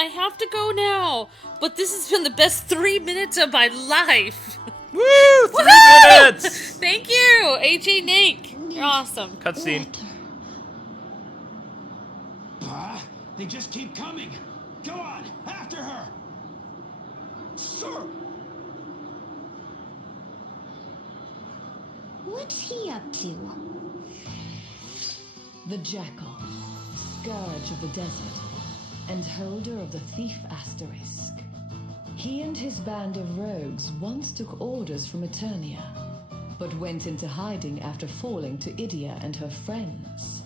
I have to go now. But this has been the best 3 minutes of my life. Woo! 3 minutes! Thank you, AJ Nake. You're awesome. Cutscene. They just keep coming. Go on, after her. Sir. What's he up to? The Jackal, scourge of the desert, and holder of the Thief Asterisk. He and his band of rogues once took orders from Eternia, but went into hiding after falling to Idia and her friends.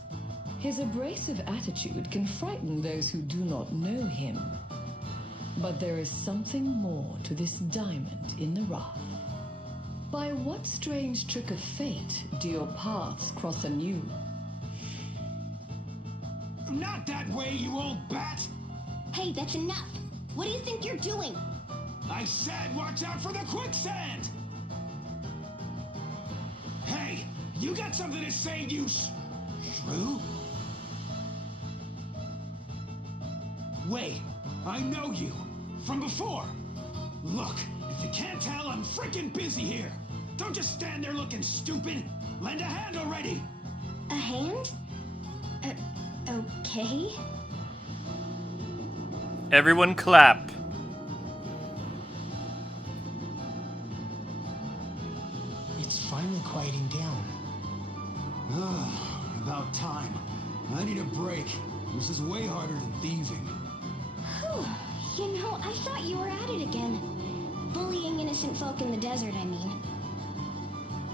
His abrasive attitude can frighten those who do not know him. But there is something more to this diamond in the rough. By what strange trick of fate do your paths cross anew? Not that way, you old bat! Hey, that's enough! What do you think you're doing? I said watch out for the quicksand! Hey, you got something to say, you True? Wait, I know you. From before. Look, if you can't tell, I'm freaking busy here. Don't just stand there looking stupid. Lend a hand already. A hand? Okay. Everyone clap. It's finally quieting down. About time. I need a break. This is way harder than thieving. Whew. You know, I thought you were at it again. Bullying innocent folk in the desert, I mean.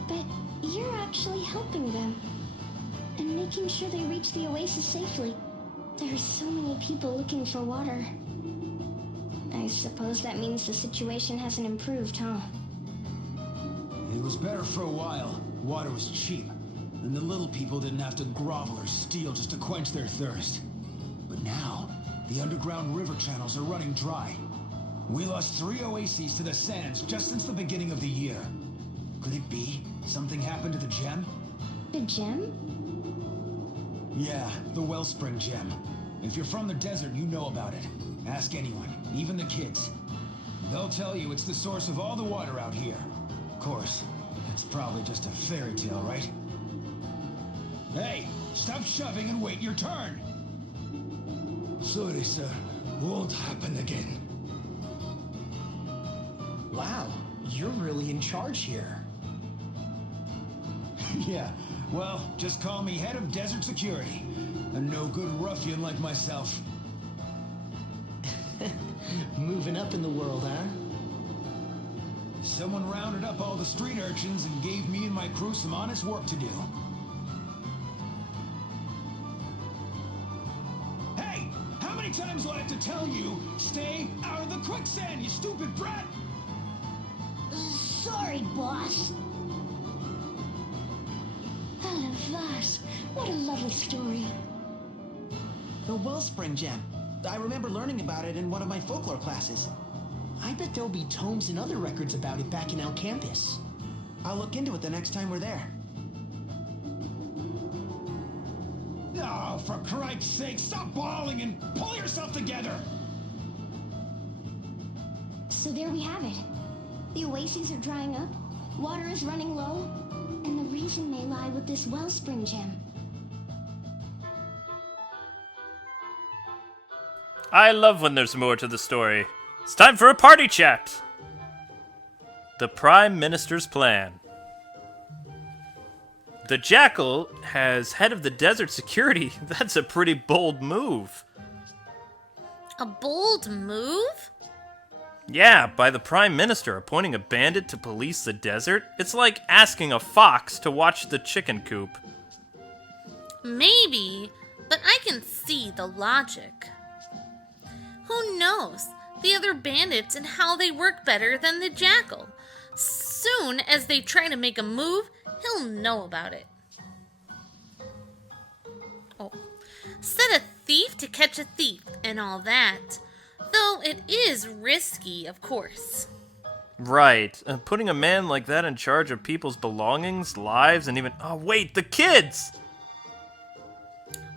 But you're actually helping them. And making sure they reach the Oasis safely. There are so many people looking for water. I suppose that means the situation hasn't improved, huh? It was better for a while. Water was cheap. And the little people didn't have to grovel or steal just to quench their thirst. But now, the underground river channels are running dry. We lost 3 oases to the sands just since the beginning of the year. Could it be something happened to the gem? The gem? Yeah, the wellspring gem. If you're from the desert, you know about it. Ask anyone, even the kids. They'll tell you it's the source of all the water out here. Of course, it's probably just a fairy tale, right? Hey, stop shoving and wait your turn! Sorry, sir. Won't happen again. Wow, you're really in charge here. Yeah, well, just call me head of desert security. A no-good ruffian like myself. Moving up in the world, huh? Someone rounded up all the street urchins and gave me and my crew some honest work to do. Hey, how many times do I have to tell you, stay out of the quicksand, you stupid brat? Sorry, boss. Ah, Vars, what a lovely story. The Wellspring Gem. I remember learning about it in one of my folklore classes. I bet there'll be tomes and other records about it back in our campus. I'll look into it the next time we're there. Oh, for Christ's sake, stop bawling and pull yourself together! So there we have it. The oases are drying up, water is running low, and the reason may lie with this wellspring gem. I love when there's more to the story. It's time for a party chat! The Prime Minister's plan. The Jackal has head of the desert security. That's a pretty bold move. A bold move? Yeah, by the Prime Minister appointing a bandit to police the desert? It's like asking a fox to watch the chicken coop. Maybe, but I can see the logic. Who knows the other bandits and how they work better than the Jackal? Soon as they try to make a move, he'll know about it. Oh, set a thief to catch a thief and all that. Though it is risky, of course. Right. Putting a man like that in charge of people's belongings, lives, and even... Oh, wait, the kids!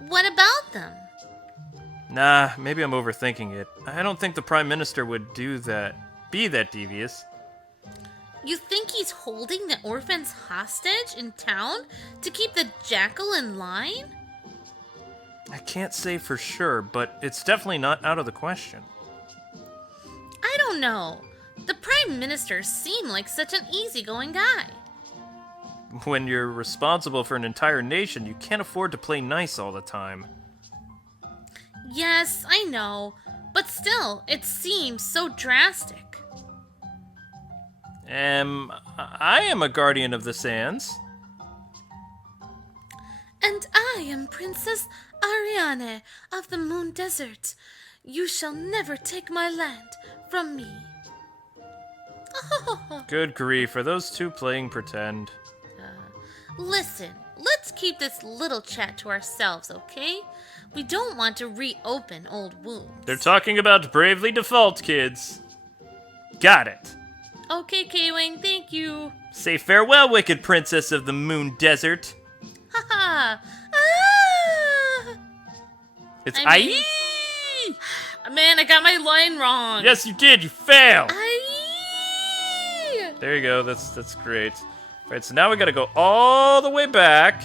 What about them? Nah, maybe I'm overthinking it. I don't think the Prime Minister would do that. Be that devious. You think he's holding the orphans hostage in town to keep the jackal in line? I can't say for sure, but it's definitely not out of the question. I don't know. The Prime Minister seemed like such an easygoing guy. When you're responsible for an entire nation, you can't afford to play nice all the time. Yes, I know, but still, it seems so drastic. I am a guardian of the sands. And I am Princess Ariane of the Moon Desert. You shall never take my land from me. Good grief, are those two playing pretend? Listen, let's keep this little chat to ourselves, okay? We don't want to reopen old wounds. They're talking about Bravely Default, kids. Got it. Okay, Kwing, thank you. Say farewell, wicked princess of the Moon Desert. Haha. Ah! It's I mean- Man, I got my line wrong. Yes, you did. You failed. Aye. There you go. That's great. All right, so now we got to go all the way back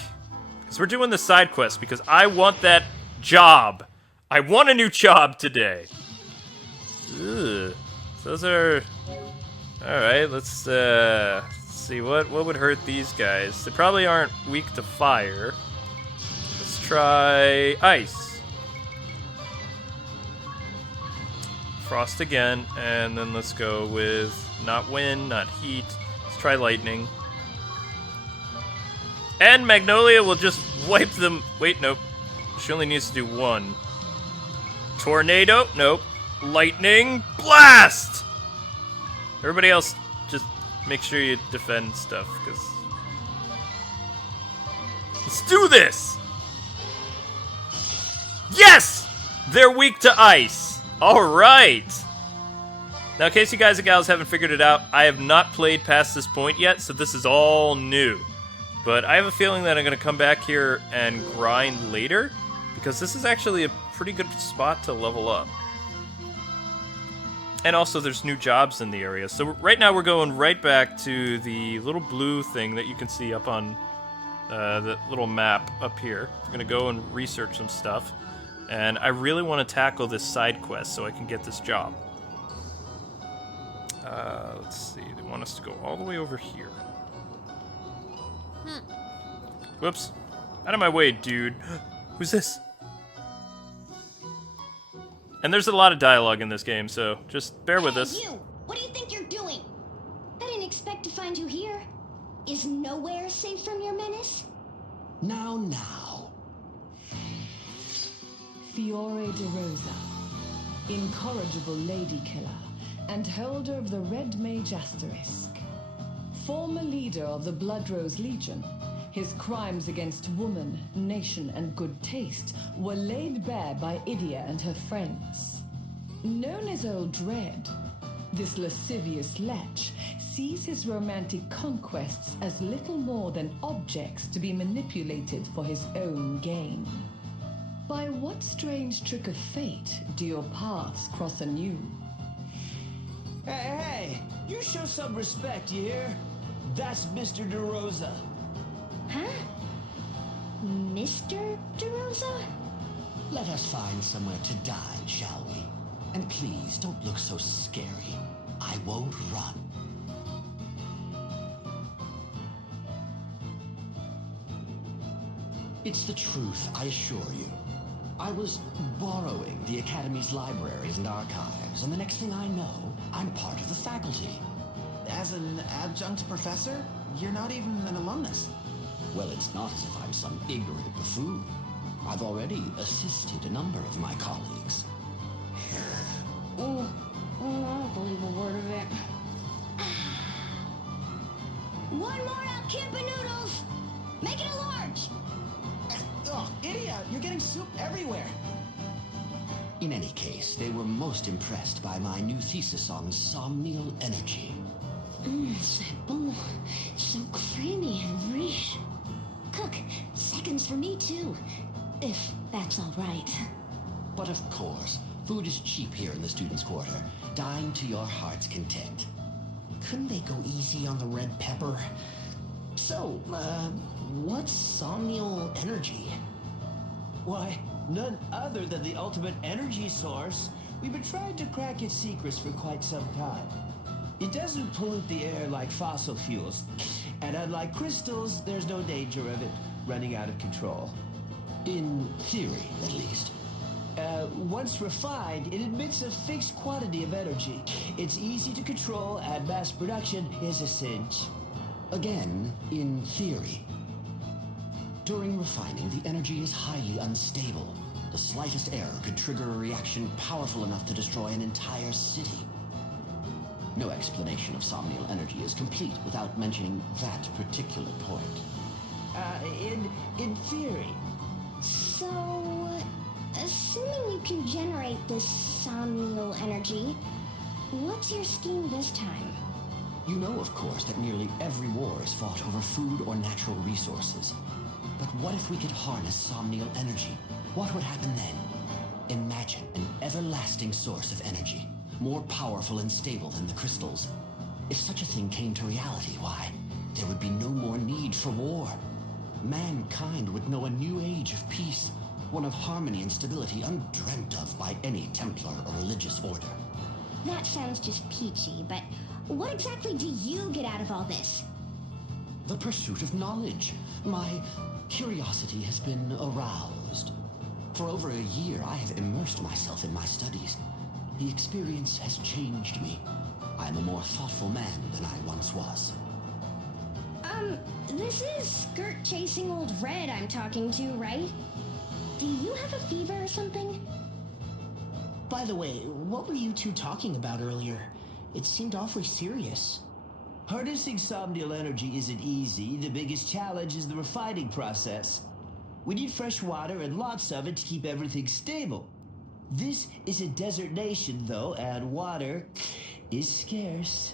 because we're doing the side quest because I want that job. I want a new job today. Ugh. Those are. All right. Let's see what would hurt these guys. They probably aren't weak to fire. Let's try ice. Frost again, and then let's go with not wind, not heat. Let's try lightning. And Magnolia will just wipe them. Wait, nope. She only needs to do one. Tornado, nope. Lightning, blast! Everybody else, just make sure you defend stuff, because... Let's do this! Yes! They're weak to ice. Alright! Now, in case you guys and gals haven't figured it out, I have not played past this point yet, so this is all new. But I have a feeling that I'm going to come back here and grind later, because this is actually a pretty good spot to level up. And also, there's new jobs in the area. So right now, we're going right back to the little blue thing that you can see up on the little map up here. I'm going to go and research some stuff. And I really want to tackle this side quest so I can get this job. Let's see. They want us to go all the way over here. Whoops. Out of my way, dude. Who's this? And there's a lot of dialogue in this game, so just bear with us. You! What do you think you're doing? I didn't expect to find you here. Is nowhere safe from your menace? Now. Fiore DeRosa, incorrigible lady killer and holder of the Red Mage Asterisk. Former leader of the Bloodrose Legion, his crimes against woman, nation, and good taste were laid bare by Idia and her friends. Known as Old Dread, this lascivious lech sees his romantic conquests as little more than objects to be manipulated for his own gain. By what strange trick of fate do your paths cross anew? Hey, you show some respect, you hear? That's Mr. DeRosa. Huh? Mr. DeRosa? Let us find somewhere to dine, shall we? And please, don't look so scary. I won't run. It's the truth, I assure you. I was borrowing the Academy's libraries and archives, and the next thing I know, I'm part of the faculty. As an adjunct professor, you're not even an alumnus. Well, it's not as if I'm some ignorant buffoon. I've already assisted a number of my colleagues. Oh, I don't believe a word of it. One more Alkimpa noodles! Make it a large! Oh, idiot! You're getting soup everywhere! In any case, they were most impressed by my new thesis on somnial energy. C'est bon. So creamy and rich. Cook, seconds for me too. If that's all right. But of course, food is cheap here in the students' quarter. Dine to your heart's content. Couldn't they go easy on the red pepper? So, what's somnial energy? Why, none other than the ultimate energy source. We've been trying to crack its secrets for quite some time. It doesn't pollute the air like fossil fuels, and unlike crystals, there's no danger of it running out of control. In theory, at least. Once refined, it emits a fixed quantity of energy. It's easy to control, and mass production is a cinch. Again, in theory. During refining, the energy is highly unstable. The slightest error could trigger a reaction powerful enough to destroy an entire city. No explanation of somnial energy is complete without mentioning that particular point. In theory. So, assuming you can generate this somnial energy, what's your scheme this time? You know, of course, that nearly every war is fought over food or natural resources. But what if we could harness somnial energy? What would happen then? Imagine an everlasting source of energy, more powerful and stable than the crystals. If such a thing came to reality, why, there would be no more need for war. Mankind would know a new age of peace, one of harmony and stability undreamt of by any Templar or religious order. That sounds just peachy, but what exactly do you get out of all this? The pursuit of knowledge. My curiosity has been aroused. For over a year, I have immersed myself in my studies. The experience has changed me. I am a more thoughtful man than I once was. This is skirt-chasing old Red I'm talking to, right? Do you have a fever or something? By the way, what were you two talking about earlier? It seemed awfully serious. Harnessing somnial energy isn't easy. The biggest challenge is the refining process. We need fresh water and lots of it to keep everything stable. This is a desert nation, though, and water is scarce.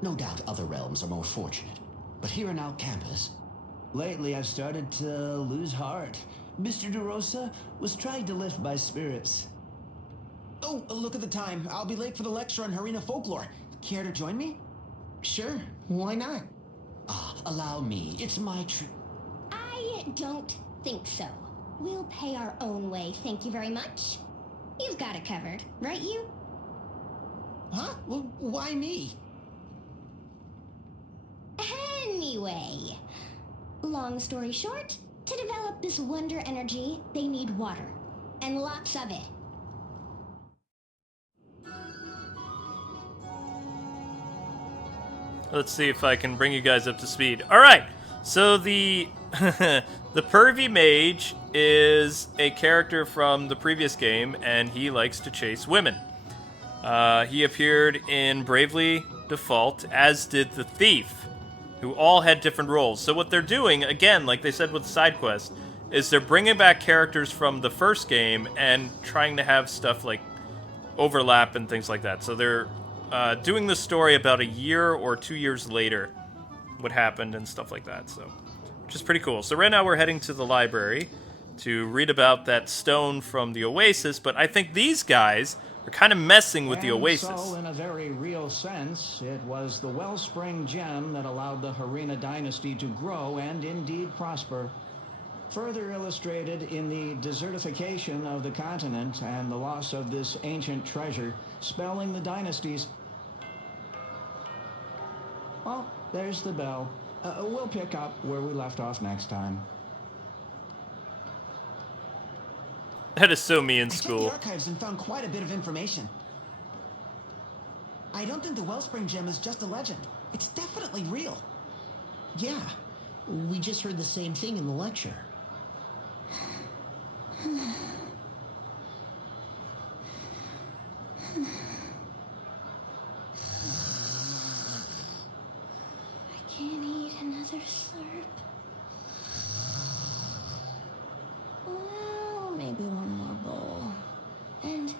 No doubt other realms are more fortunate. But here in our campus... Lately, I've started to lose heart. Mr. DeRosa was trying to lift my spirits. Oh, look at the time. I'll be late for the lecture on Harina folklore. Care to join me? Sure, why not? Allow me. It's my I don't think so. We'll pay our own way, thank you very much. You've got it covered, right you? Huh? Well, why me? Anyway, long story short, to develop this wonder energy, they need water. And lots of it. Let's see if I can bring you guys up to speed. All right, so the the Pervy Mage is a character from the previous game, and he likes to chase women. He appeared in Bravely Default, as did the Thief, who all had different roles. So what they're doing, again, like they said with the side quest, is they're bringing back characters from the first game and trying to have stuff like overlap and things like that. So they're doing the story about a year or 2 years later, what happened and stuff like that. So, which is pretty cool. So right now we're heading to the library to read about that stone from the Oasis. But I think these guys are kind of messing with the Oasis. So, in a very real sense, it was the Wellspring Gem that allowed the Harina dynasty to grow and indeed prosper. Further illustrated in the desertification of the continent and the loss of this ancient treasure, spelling the dynasties. Well, there's the bell. We'll pick up where we left off next time. That is so me in I checked school. the archives and found quite a bit of information. I don't think the Wellspring Gem is just a legend. It's definitely real. Yeah, we just heard the same thing in the lecture. I can't eat another slurp. Well, maybe one more bowl. And...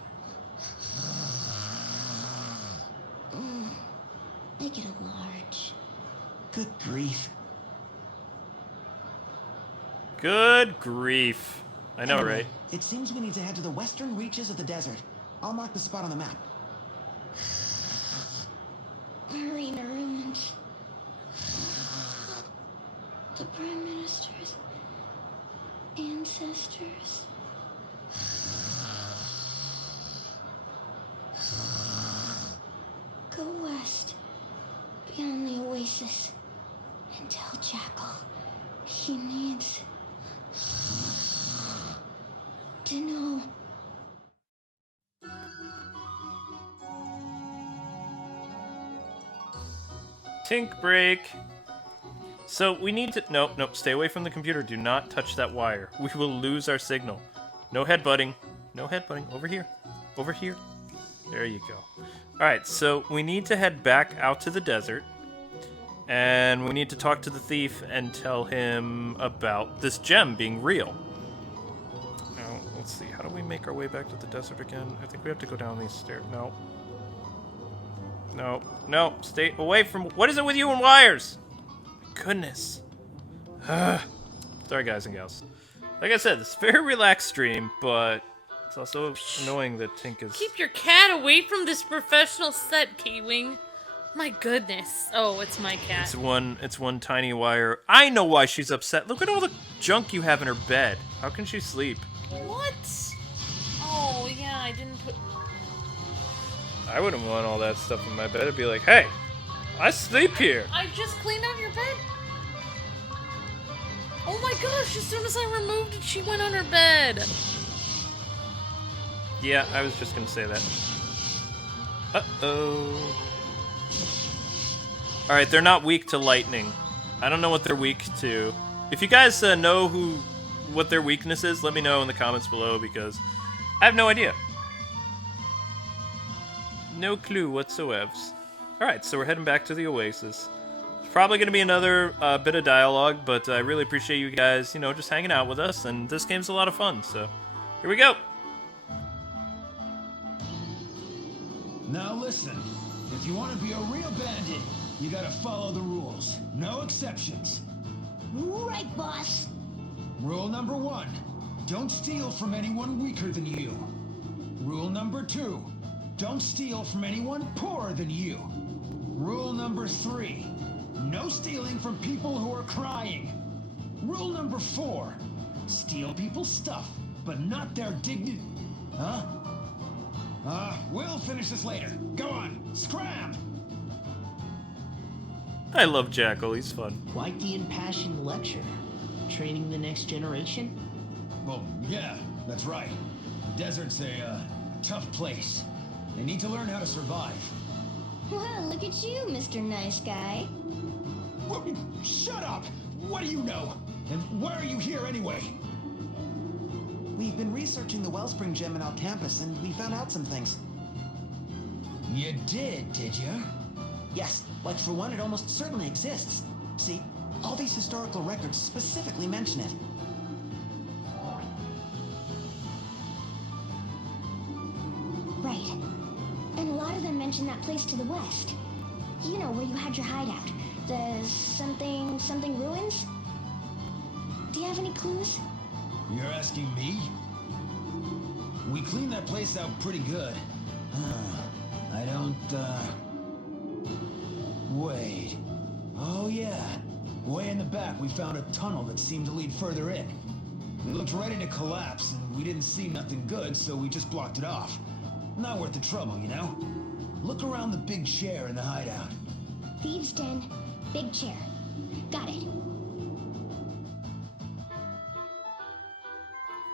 make it a large. Good grief. Good grief. I know, Anyway, right? It seems we need to head to the western reaches of the desert. I'll mark the spot on the map. Arena ruins. The Prime Minister's ancestors. Go west, beyond the Oasis, and tell Jackal he needs to know. Tink break. So we need to... Nope, stay away from the computer. Do not touch that wire. We will lose our signal. No headbutting. No headbutting. Over here. Over here. There you go. Alright, so we need to head back out to the desert. And we need to talk to the thief and tell him about this gem being real. Now, let's see. How do we make our way back to the desert again? I think we have to go down these stairs. No. No. Stay away from... What is it with you and wires? Goodness. Sorry, guys and gals. Like I said, this is a very relaxed stream, but it's also annoying that Tinka's... Keep your cat away from this professional set, Kwing. My goodness. Oh, it's my cat. It's one tiny wire. I know why she's upset. Look at all the junk you have in her bed. How can she sleep? What? Oh, yeah, I didn't put... I wouldn't want all that stuff in my bed. I'd be like, hey, I sleep here. I just cleaned out your bed. Oh my gosh, as soon as I removed it, she went on her bed. Yeah, I was just gonna say that. Uh-oh. Alright, they're not weak to lightning. I don't know what they're weak to. If you guys know what their weakness is, let me know in the comments below, because I have no idea. No clue whatsoever. Alright, so we're heading back to the Oasis. It's probably going to be another bit of dialogue, but I really appreciate you guys, just hanging out with us, and this game's a lot of fun, so here we go! Now listen, if you want to be a real bandit, you gotta follow the rules. No exceptions. Right, boss. Rule number 1, don't steal from anyone weaker than you. Rule number 2, don't steal from anyone poorer than you. Rule number 3, no stealing from people who are crying. Rule number 4, steal people's stuff, but not their dignity. Huh? We'll finish this later. Go on, scram! I love Jackal, he's fun. Quite the impassioned lecture. Training the next generation? Well, yeah, that's right. The desert's a tough place. They need to learn how to survive. Well, look at you, Mr. Nice Guy. Shut up! What do you know? And why are you here anyway? We've been researching the Wellspring Gem in our campus, and we found out some things. You did you? Yes, like for one, it almost certainly exists. See, all these historical records specifically mention it. Right. And a lot of them mention that place to the west. You know, where you had your hideout. The something ruins? Do you have any clues? You're asking me? We cleaned that place out pretty good. I don't, Wait. Oh, yeah. Way in the back, we found a tunnel that seemed to lead further in. We looked ready to collapse, and we didn't see nothing good, so we just blocked it off. Not worth the trouble, you know? Look around the big chair in the hideout. Thieves Den, big chair. Got it.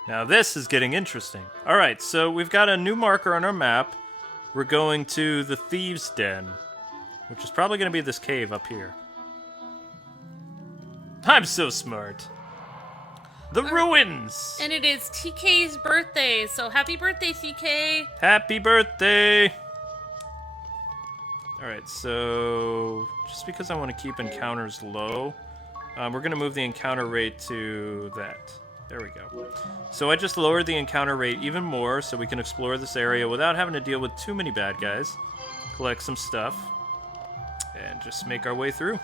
Now this is getting interesting. Alright, so we've got a new marker on our map. We're going to the Thieves Den, which is probably going to be this cave up here. I'm so smart. The ruins! And it is TK's birthday, so happy birthday, TK! Happy birthday! Alright, so just because I want to keep encounters low, we're going to move the encounter rate to that. There we go. So I just lowered the encounter rate even more so we can explore this area without having to deal with too many bad guys. Collect some stuff. And just make our way through.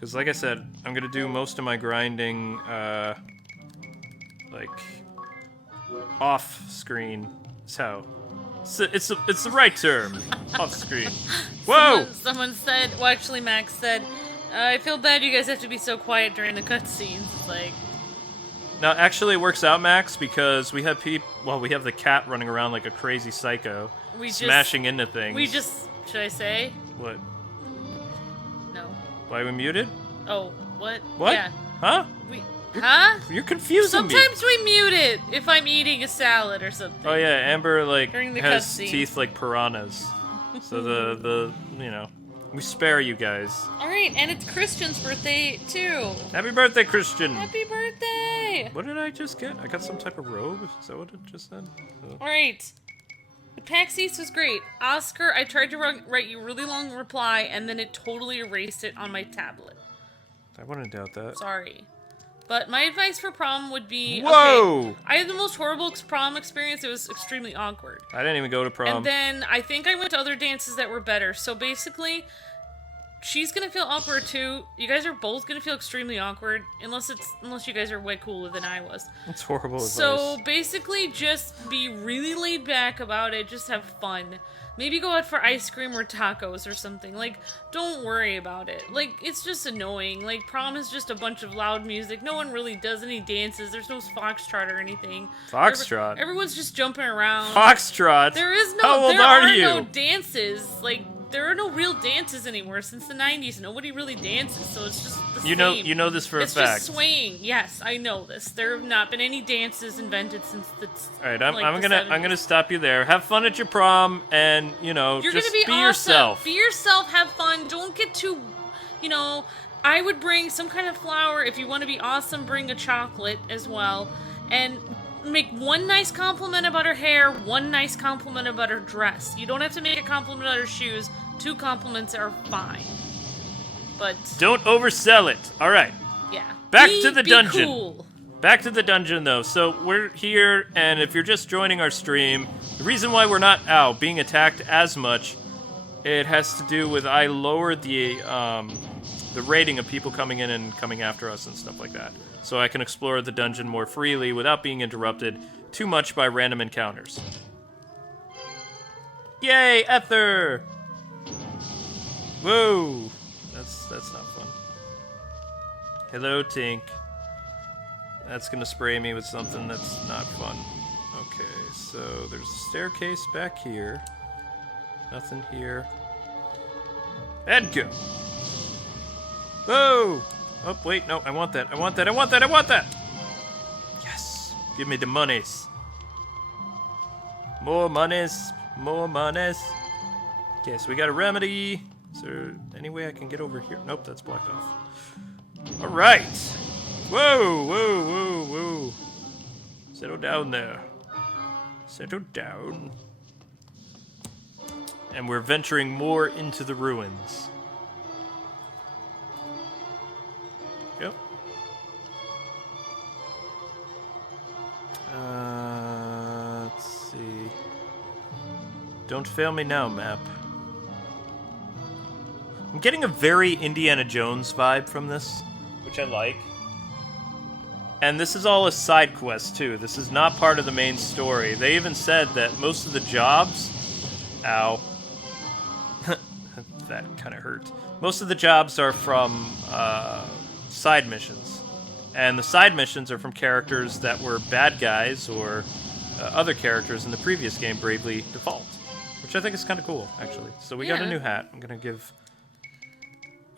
Because like I said, I'm gonna do most of my grinding, like, off-screen. So, it's the right term. Off-screen. Whoa! Someone said, well, actually Max said, I feel bad you guys have to be so quiet during the cutscenes. It's like... Now, actually, it works out, Max, because we have we have the cat running around like a crazy psycho, smashing into things. Should I say? What? No. Why are we muted? Oh, what? What? Yeah. Huh? Huh? You're confusing me. Sometimes we mute it if I'm eating a salad or something. Oh yeah, Amber During the has cutscene. teeth like piranhas. So the we spare you guys. All right, and it's Christian's birthday too. Happy birthday, Christian. Happy birthday. What did I just get? I got some type of robe? Is that what it just said? All right. The PAX East was great. Oscar, I tried to write you a really long reply, and then it totally erased it on my tablet. I wouldn't doubt that. Sorry. But my advice for prom would be... Whoa! Okay, I had the most horrible prom experience. It was extremely awkward. I didn't even go to prom. And then I think I went to other dances that were better. So basically, she's gonna feel awkward too. You guys are both gonna feel extremely awkward, unless you guys are way cooler than I was. That's horrible advice. So basically, just be really laid back about it. Just have fun. Maybe go out for ice cream or tacos or something. Like, don't worry about it. Like, it's just annoying. Like, prom is just a bunch of loud music. No one really does any dances. There's no foxtrot or anything. Foxtrot? Everyone's just jumping around. Foxtrot? There is no. How old there are are you? no dances. Like, there are no real dances anymore since the 90s. Nobody really dances, so it's just the same. You know this for it's a fact. It's just swaying. Yes, I know this. There have not been any dances invented since the. All right, I'm gonna stop you there. Have fun at your prom, and You're just gonna be awesome. yourself. Be yourself. Have fun. Don't get too. I would bring some kind of flower. If you want to be awesome, bring a chocolate as well, and make one nice compliment about her hair, one nice compliment about her dress. You don't have to make a compliment about her shoes. 2 compliments are fine. But don't oversell it. All right. Yeah. Back to the dungeon. Cool. Back to the dungeon, though. So we're here, and if you're just joining our stream, the reason why we're not being attacked as much, it has to do with I lowered the rating of people coming in and coming after us and stuff like that, so I can explore the dungeon more freely without being interrupted too much by random encounters. Yay, Ether! Whoa, that's not fun. Hello, Tink. That's gonna spray me with something that's not fun. Okay, so there's a staircase back here. Nothing here. And go! Whoa! Oh, wait, no, I want that. I want that! Yes! Give me the monies. More monies. Okay, so we got a remedy. Is there any way I can get over here? Nope, that's blocked off. Alright! Whoa! Settle down there. Settle down. And we're venturing more into the ruins. Yep. Let's see. Don't fail me now, map. I'm getting a very Indiana Jones vibe from this, which I like. And this is all a side quest, too. This is not part of the main story. They even said that most of the jobs... Ow. That kind of hurt. Most of the jobs are from side missions. And the side missions are from characters that were bad guys or other characters in the previous game, Bravely Default. Which I think is kind of cool, actually. So we got a new hat. I'm going to give...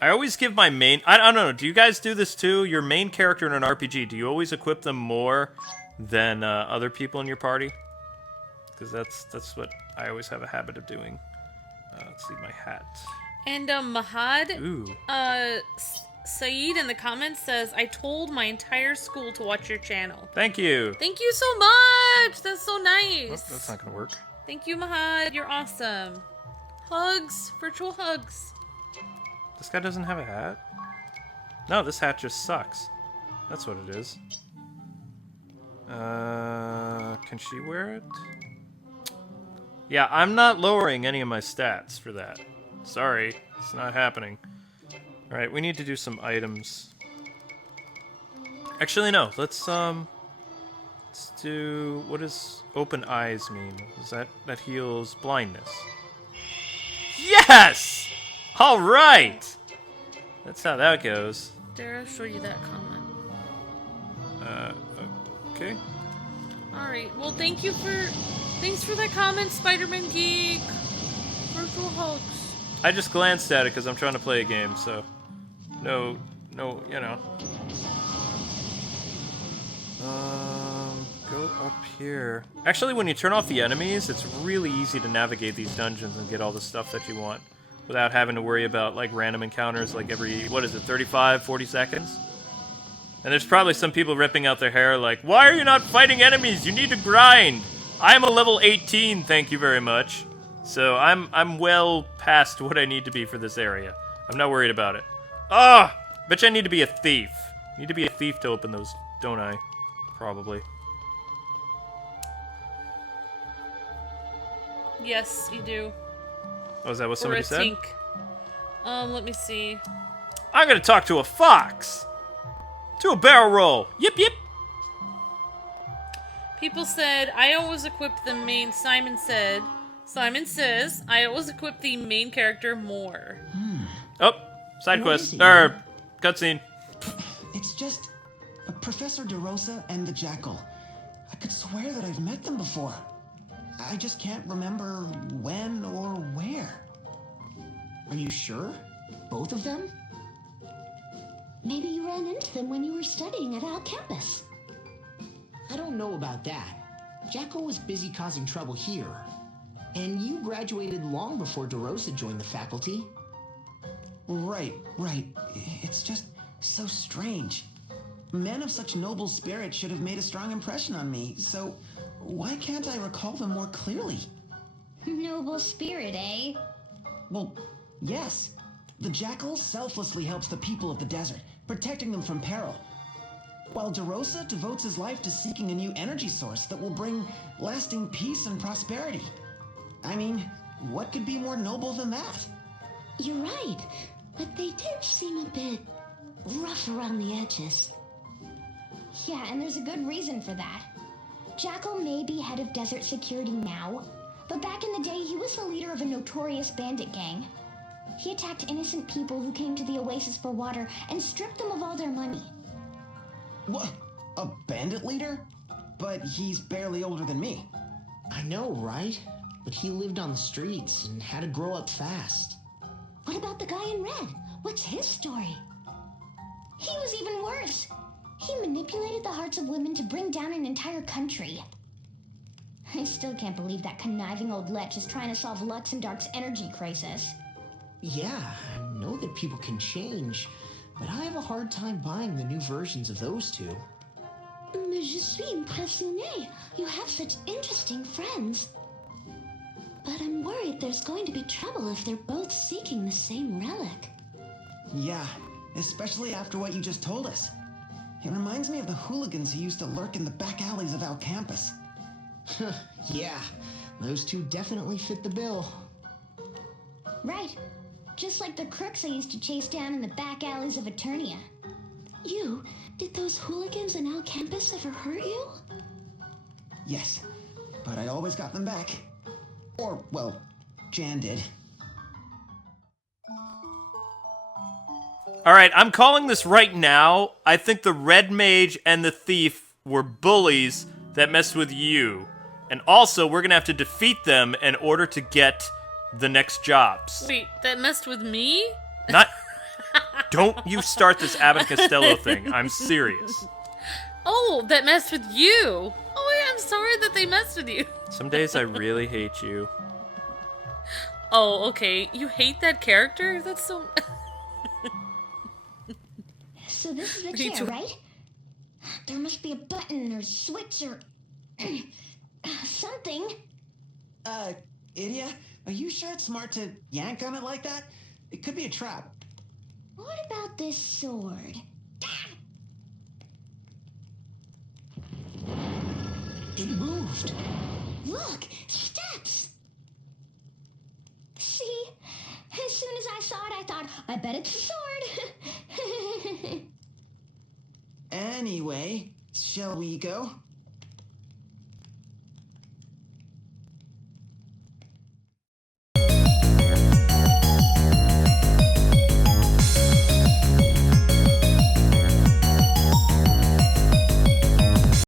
I always give my main... I don't know, do you guys do this too? Your main character in an RPG, do you always equip them more than other people in your party? Because that's what I always have a habit of doing. Let's see, my hat. And Mahad, Ooh. Saeed in the comments says, I told my entire school to watch your channel. Thank you. Thank you so much. That's so nice. Oh, that's not going to work. Thank you, Mahad. You're awesome. Hugs. Virtual hugs. This guy doesn't have a hat? No, this hat just sucks. That's what it is. Can she wear it? Yeah, I'm not lowering any of my stats for that. Sorry, it's not happening. Alright, we need to do some items. Actually, no. Let's do... What does open eyes mean? Is that heals blindness? Yes! Alright! That's how that goes. Dare I show you that comment? Okay. Alright, well thanks for that comment, Spider-Man Geek. Virtual hugs. I just glanced at it because I'm trying to play a game, so... No, you know. Go up here. Actually, when you turn off the enemies, it's really easy to navigate these dungeons and get all the stuff that you want without having to worry about, like, random encounters, like, every, 35, 40 seconds? And there's probably some people ripping out their hair like, why are you not fighting enemies? You need to grind! I'm a level 18, thank you very much. So I'm well past what I need to be for this area. I'm not worried about it. Ah! Bet you I need to be a thief. Need to be a thief to open those, don't I? Probably. Yes, you do. Oh, is that what Or somebody a said? tink. Let me see. I'm gonna talk to a fox! Do a barrel roll! Yip yip! People said, I always equip the main... Simon says, I always equip the main character more. Oh, side What quest. is it? Cutscene. It's just Professor DeRosa and the Jackal. I could swear that I've met them before. I just can't remember when or where. Are you sure? Both of them? Maybe you ran into them when you were studying at our campus. I don't know about that. Jackal was busy causing trouble here. And you graduated long before DeRosa joined the faculty. Right. It's just so strange. Men of such noble spirit should have made a strong impression on me, so why can't I recall them more clearly? Noble spirit, eh? Well, yes. The Jackal selflessly helps the people of the desert, protecting them from peril. While DeRosa devotes his life to seeking a new energy source that will bring lasting peace and prosperity. I mean, what could be more noble than that? You're right, but they did seem a bit rough around the edges. Yeah, and there's a good reason for that. Jackal may be head of desert security now, but back in the day he was the leader of a notorious bandit gang. He attacked innocent people who came to the Oasis for water and stripped them of all their money. What? A bandit leader? But he's barely older than me. I know, right? But he lived on the streets and had to grow up fast. What about the guy in red? What's his story? He was even worse. He manipulated the hearts of women to bring down an entire country. I still can't believe that conniving old lech is trying to solve Luxemdark's energy crisis. Yeah, I know that people can change, but I have a hard time buying the new versions of those two. Mais je suis impressionnée. You have such interesting friends. But I'm worried there's going to be trouble if they're both seeking the same relic. Yeah, especially after what you just told us. It reminds me of the hooligans who used to lurk in the back alleys of our campus. Yeah, those two definitely fit the bill. Right. Just like the crooks I used to chase down in the back alleys of Eternia. Did those hooligans on our campus ever hurt you? Yes, but I always got them back. Or, well, Jan did. Alright, I'm calling this right now. I think the Red Mage and the Thief were bullies that messed with you. And also, we're gonna have to defeat them in order to get the next jobs. Wait, that messed with me? Not... Don't you start this Abbott Costello thing. I'm serious. Oh, that messed with you. Oh, I'm sorry that they messed with you. Some days I really hate you. Oh, okay. You hate that character? That's so... So this is the Me chair, too. right? There must be a button or switch or... something. Idia, are you sure it's smart to yank on it like that? It could be a trap. What about this sword? It moved. Look! Steps! See? As soon as I saw it, I thought, I bet it's a sword. Anyway, shall we go?